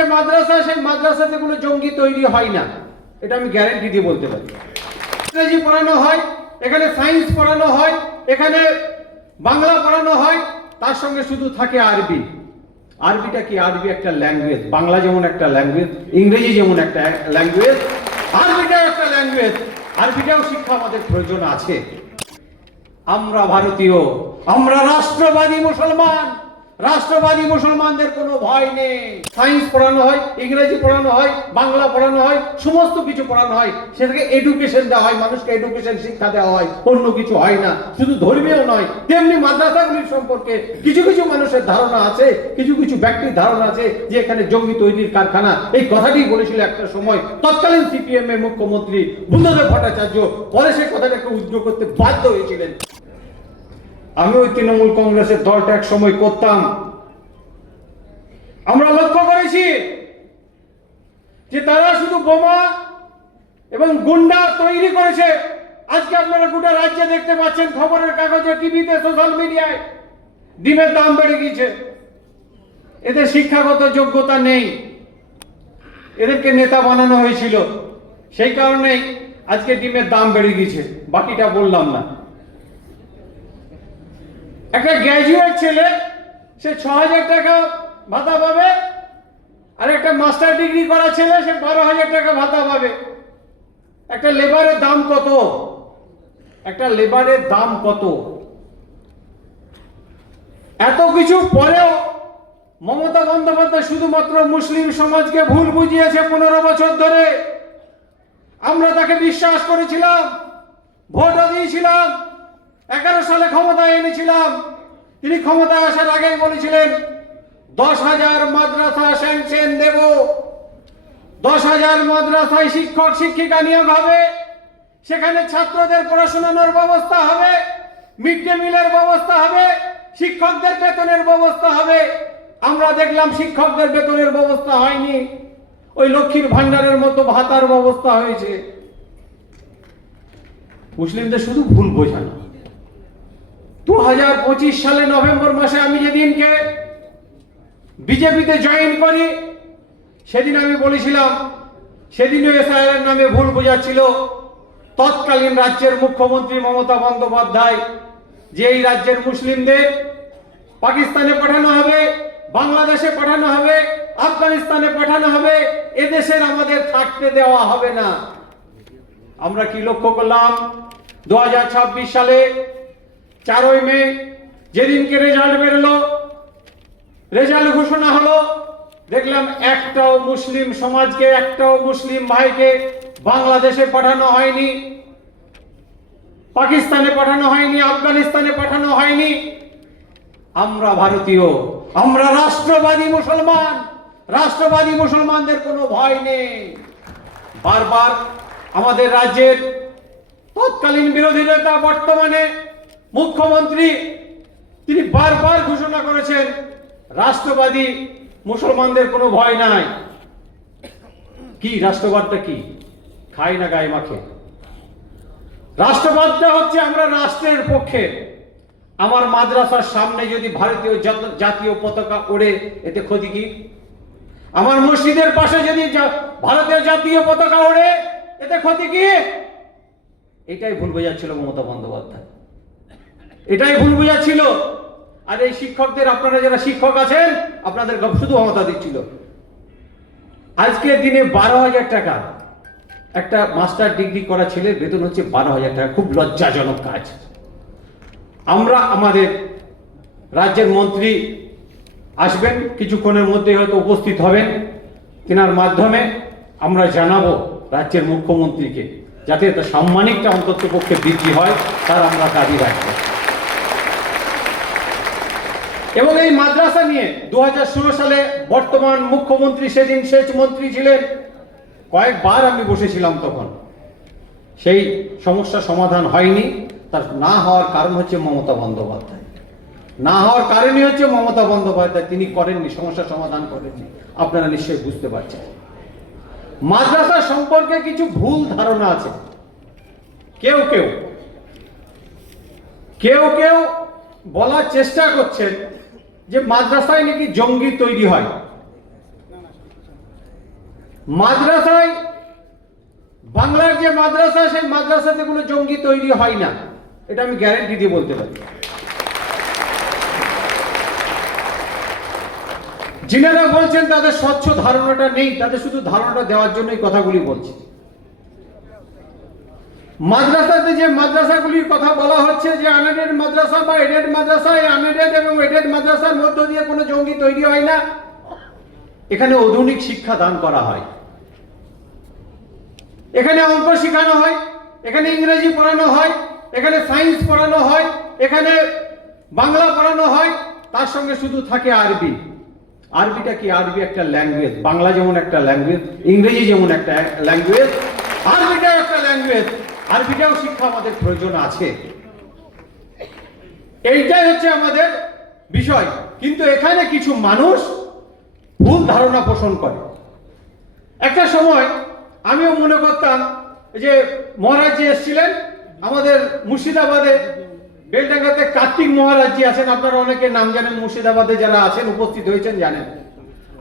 যে মাদ্রাসা, সেই মাদ্রাসাতে কোনো জঙ্গি তৈরি হয় না, এটা আমি গ্যারেন্টি দিয়ে বলতে পারি। ইংরেজি পড়ানো হয়, এখানে সায়েন্স পড়ানো হয়, এখানে বাংলা পড়ানো হয়, তার সঙ্গে শুধু থাকে আরবি। আরবিটা কি? আরবি একটা ল্যাঙ্গুয়েজ। বাংলা যেমন একটা ল্যাঙ্গুয়েজ, ইংরেজি যেমন একটা ল্যাঙ্গুয়েজ, আরবিটাও একটা ল্যাঙ্গুয়েজ। আরবিটাও শিক্ষা আমাদের প্রয়োজন আছে। আমরা ভারতীয়, আমরা রাষ্ট্রবাদী মুসলমান। রাষ্ট্রবাদী মুসলমানদের কোনো ভয় নেই। সায়েন্স পড়ানো হয়, ইংরেজি পড়ানো হয়, বাংলা পড়ানো হয়, সমস্ত কিছু পড়ানো হয়, সেটাকে এডুকেশন দেওয়া হয়, মানুষকে এডুকেশন শিক্ষা দেওয়া হয়, অন্য কিছু হয় না। শুধু ধর্মীয় নয়, তেমনি মাদ্রাসাগুলির সম্পর্কে কিছু কিছু মানুষের ধারণা আছে, কিছু কিছু ব্যক্তির ধারণা আছে যে এখানে জঙ্গি তৈরির কারখানা। এই কথাটি বলেছিল একটা সময় তৎকালীন সিপিএম এর মুখ্যমন্ত্রী বুদ্ধদেব ভট্টাচার্য, পরে সেই কথাটাকে উদ্র করতে বাধ্য হয়েছিলেন। আমি ওই তৃণমূল কংগ্রেসের দলটা এক সময় করতাম। আমরা লক্ষ্য করেছি যে তারা শুধু বোমা এবং গুন্ডা তৈরি করেছে। আজকে আপনারা গোটা রাজ্যে দেখতে পাচ্ছেন, খবরের কাগজে, টিভিতে, সোশ্যাল মিডিয়ায়, ডিমের দাম বেড়ে গিয়েছে। এদের শিক্ষাগত যোগ্যতা নেই, এদেরকে নেতা বানানো হয়েছিল, সেই কারণেই আজকে ডিমের দাম বেড়ে গিয়েছে। বাকিটা বললাম না। একটা গ্র্যাজুয়েট ছেলে, সে 6,000 টাকা ভাতা পাবে, আর একটা মাস্টার ডিগ্রি করা ছেলে, সে 12,000 টাকা ভাতা পাবে। একটা লেবারের দাম কত? একটা লেবারের দাম কত? এত কিছু পরেও মমতা বন্দ্যোপাধ্যায় শুধুমাত্র মুসলিম সমাজকে ভুল বুঝিয়েছে 15 বছর ধরে। আমরা তাকে বিশ্বাস করেছিলাম, ভোটও দিয়েছিলাম, 11 সালে ক্ষমতায় এনেছিলাম। তিনি ক্ষমতায় আসার আগেই বলেছিলেন 10,000 মাদ্রাসা স্যাংশন দেব, 10,000 মাদ্রাসায় শিক্ষক শিক্ষিকা নিয়োগ হবে, সেখানে ছাত্রদের পড়াশোনার ব্যবস্থা হবে, মিড ডে মিলের ব্যবস্থা হবে, শিক্ষকদের বেতনের ব্যবস্থা হবে। আমরা দেখলাম শিক্ষকদের বেতনের ব্যবস্থা হয়নি, ওই লক্ষ্মীর ভান্ডারের মতো ভাতার ব্যবস্থা হয়েছে। মুসলিমদের শুধু ভুল বোঝানো। 2025 সালে নভেম্বর মাসে আমি যেদিনকে বিজেপিতে জয়েন করি, সেদিন আমি বলেছিলাম, সেদিনও এসআইআর নামে ভুল বোঝাচ্ছিল তৎকালীন রাজ্যের মুখ্যমন্ত্রী মমতা বন্দ্যোপাধ্যায়, যে এই রাজ্যের মুসলিমদের পাকিস্তানে পাঠানো হবে, বাংলাদেশে পাঠানো হবে, আফগানিস্তানে পাঠানো হবে, এদেশের আমাদের থাকতে দেওয়া হবে না। আমরা কি লক্ষ্য করলাম? 2026 সালে 4ই মে যেদিনকে রেজাল্ট বেরোলো, রেজাল্ট ঘোষণা হলো, দেখলাম একটাও মুসলিম সমাজকে, একটাও মুসলিম ভাইকে বাংলাদেশে পাঠানো হয়নি, পাকিস্তানে পাঠানো হয়নি, আফগানিস্তানে পাঠানো হয়নি। আমরা ভারতীয়, আমরা রাষ্ট্রবাদী মুসলমান। রাষ্ট্রবাদী মুসলমানদের কোনো ভয় নেই। বারবার আমাদের রাজ্যের তৎকালীন বিরোধী নেতা, বর্তমানে মুখ্যমন্ত্রী, তিনি বারবার ঘোষণা করেছেন রাষ্ট্রবাদী মুসলমানদের কোনো ভয় নাই। কি রাষ্ট্রবাদটা? কি খাই না গায়ে মাখে? রাষ্ট্রবাদটা হচ্ছে আমরা রাষ্ট্রের পক্ষে। আমার মাদ্রাসার সামনে যদি ভারতীয় জাতীয় পতাকা ওড়ে, এতে ক্ষতি কি? আমার মসজিদের পাশে যদি ভারতীয় জাতীয় পতাকা ওড়ে, এতে ক্ষতি কি? এটাই ভুল বোঝাচ্ছিল মমতা বন্দ্যোপাধ্যায়, এটাই ভুল বোঝাচ্ছিল। আর এই শিক্ষকদের, আপনারা যারা শিক্ষক আছেন, আপনাদের শুধু ক্ষমতা দিচ্ছিল। আজকের দিনে 12,000 টাকা একটা মাস্টার ডিগ্রি করা ছেলের বেতন হচ্ছে 12,000 টাকা। খুব লজ্জাজনক কাজ। আমরা, আমাদের রাজ্যের মন্ত্রী আসবেন, কিছুক্ষণের মধ্যে হয়তো উপস্থিত হবেন, তেনার মাধ্যমে আমরা জানাবো রাজ্যের মুখ্যমন্ত্রীকে, যাতে তার সাম্মানিকটা অন্তত পক্ষে বৃদ্ধি হয়, তার আমরা দাবি রাখবো। এবং এই মাদ্রাসা নিয়ে 2016 সালে বর্তমান মুখ্যমন্ত্রী, সেদিন সেচ মন্ত্রী ছিলেন, কয়েকবার আমি বসেছিলাম তখন। সেই সমস্যা সমাধান হয়নি। তার না হওয়ার কারণ হচ্ছে মমতা বন্দ্যোপাধ্যায়। না হওয়ার কারণই হচ্ছে মমতা বন্দ্যোপাধ্যায়। তিনি করেননি, সমস্যা সমাধান করেননি। আপনারা নিশ্চয়ই বুঝতে পারছেন। মাদ্রাসা সম্পর্কে কিছু ভুল ধারণা আছে। কেউ কেউ বলার চেষ্টা করছেন যে মাদ্রাসায় নাকি জঙ্গি তৈরি হয়। মাদ্রাসায়, বাংলার যে মাদ্রাসা, সেই মাদ্রাসাতে কোনো জঙ্গি তৈরি হয় না, এটা আমি গ্যারেন্টি দিয়ে বলতে পারি। যিনারা বলছেন তাদের স্বচ্ছ ধারণাটা নেই, তাদের শুধু ধারণাটা দেওয়ার জন্যই কথাগুলি বলছে। মাদ্রাসাতে যে মাদ্রাসাগুলির কথা বলা হচ্ছে, যে আনএডেড মাদ্রাসা বা এডেড মাদ্রাসা, এই আনএডেড এবং এডেড মাদ্রাসার মধ্য দিয়ে কোনো জঙ্গি তৈরি হয় না। এখানে আধুনিক শিক্ষা দান করা হয়, এখানে অঙ্ক শেখানো হয়, এখানে ইংরেজি পড়ানো হয়, এখানে সায়েন্স পড়ানো হয়, এখানে বাংলা পড়ানো হয়, তার সঙ্গে শুধু থাকে আরবি। আরবিটা কি? আরবি একটা ল্যাঙ্গুয়েজ। বাংলা যেমন একটা ল্যাঙ্গুয়েজ, ইংরেজি যেমন একটা ল্যাঙ্গুয়েজ, আরবিটাও একটা ল্যাঙ্গুয়েজ। আরবিটাও শিক্ষা আমাদের প্রয়োজন আছে। এইটাই হচ্ছে আমাদের বিষয়। কিন্তু এখানে কিছু মানুষ ভুল ধারণা পোষণ করে। একটা সময় আমিও মনে করতাম যে মহারাজ জি এসেছিলেন আমাদের মুর্শিদাবাদে, বেলডাঙ্গাতে কার্তিক মহারাজ জি আছেন, আপনারা অনেকে নাম জানেন, মুর্শিদাবাদে যারা আছেন উপস্থিত হয়েছেন জানেন।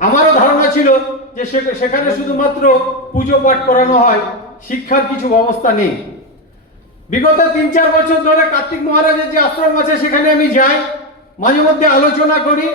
আমারও ধারণা ছিল যে সেখানে শুধুমাত্র পুজো পাঠ করানো হয়, শিক্ষার কিছু ব্যবস্থা নেই। বিগত 3-4 বছর ধরে কার্তিক মহারাজের যে আশ্রম আছে সেখানে আমি যাই, মাঝে মধ্যে আলোচনা করি,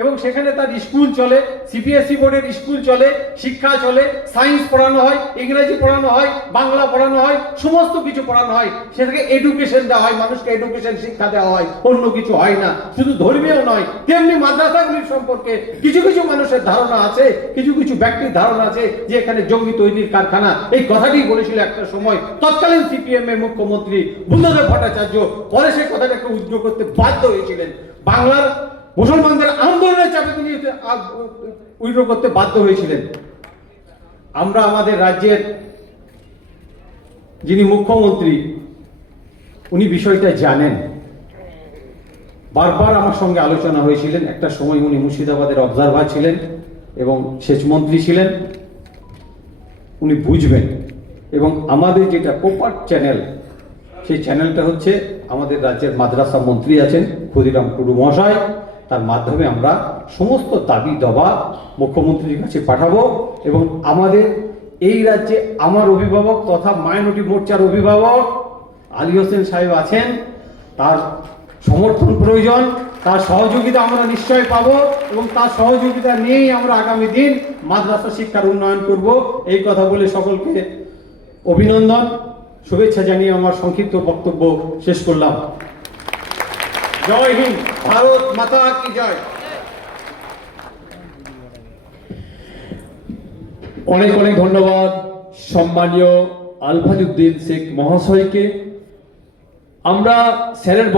এবং সেখানে তার স্কুল চলে, সিবিএসই বোর্ডের স্কুল চলে, শিক্ষা চলে, সায়েন্স পড়ানো হয়, ইংরেজি পড়ানো হয়, বাংলা পড়ানো হয়, সমস্ত কিছু পড়ানো হয়। সেটাকে এডুকেশন দেওয়া হয়, মানুষকে এডুকেশন শিক্ষা দেওয়া হয়, অন্য কিছু হয় না। শুধু ধর্মীয় নয়, তেমনি মাদ্রাসাগুলির সম্পর্কে কিছু কিছু মানুষের ধারণা আছে, কিছু কিছু ব্যক্তির ধারণা আছে যে এখানে জঙ্গি তৈরির কারখানা। এই কথাটি বলেছিল একটা সময় তৎকালীন সিপিএম এর মুখ্যমন্ত্রী বুদ্ধদেব ভট্টাচার্য। পরে সেই কথাটাকে উদ্যোগ করতে বাধ্য হয়েছিলেন, বাংলার মুসলমানদের আন্দোলনের চাপে তিনি উইথড্র করতে বাধ্য হয়েছিলেন। আমরা আমাদের রাজ্যের যিনি মুখ্যমন্ত্রী, উনি বিষয়টা জানেন, বারবার আমার সঙ্গে আলোচনা হয়েছিলেন। একটা সময় উনি মুর্শিদাবাদের অবজারভার ছিলেন এবং সেচ মন্ত্রী ছিলেন, উনি বুঝবেন। এবং আমাদের যেটা কোপার চ্যানেল, সেই চ্যানেলটা হচ্ছে আমাদের রাজ্যের মাদ্রাসা মন্ত্রী আছেন ক্ষুদিরাম টুডু মহাশয়, তার মাধ্যমে আমরা সমস্ত দাবি দাবা মুখ্যমন্ত্রীর কাছে পাঠাবো। এবং আমাদের এই রাজ্যে আমার অভিভাবক তথা মাইনরিটি মোর্চার অভিভাবক আলী হোসেন সাহেব আছেন, তার সমর্থন প্রয়োজন, তার সহযোগিতা আমরা নিশ্চয় পাবো, এবং তার সহযোগিতা নিয়েই আমরা আগামী দিন মাদ্রাসা শিক্ষার উন্নয়ন করব। এই কথা বলে সকলকে অভিনন্দন, শুভেচ্ছা জানিয়ে আমার সংক্ষিপ্ত বক্তব্য শেষ করলাম। জয় হিন্দ, ভারত মাতা কি জয়। অনেক অনেক ধন্যবাদ সম্মানীয় আলফাজউদ্দিন শেখ মহাশয়কে। আমরা স্যারের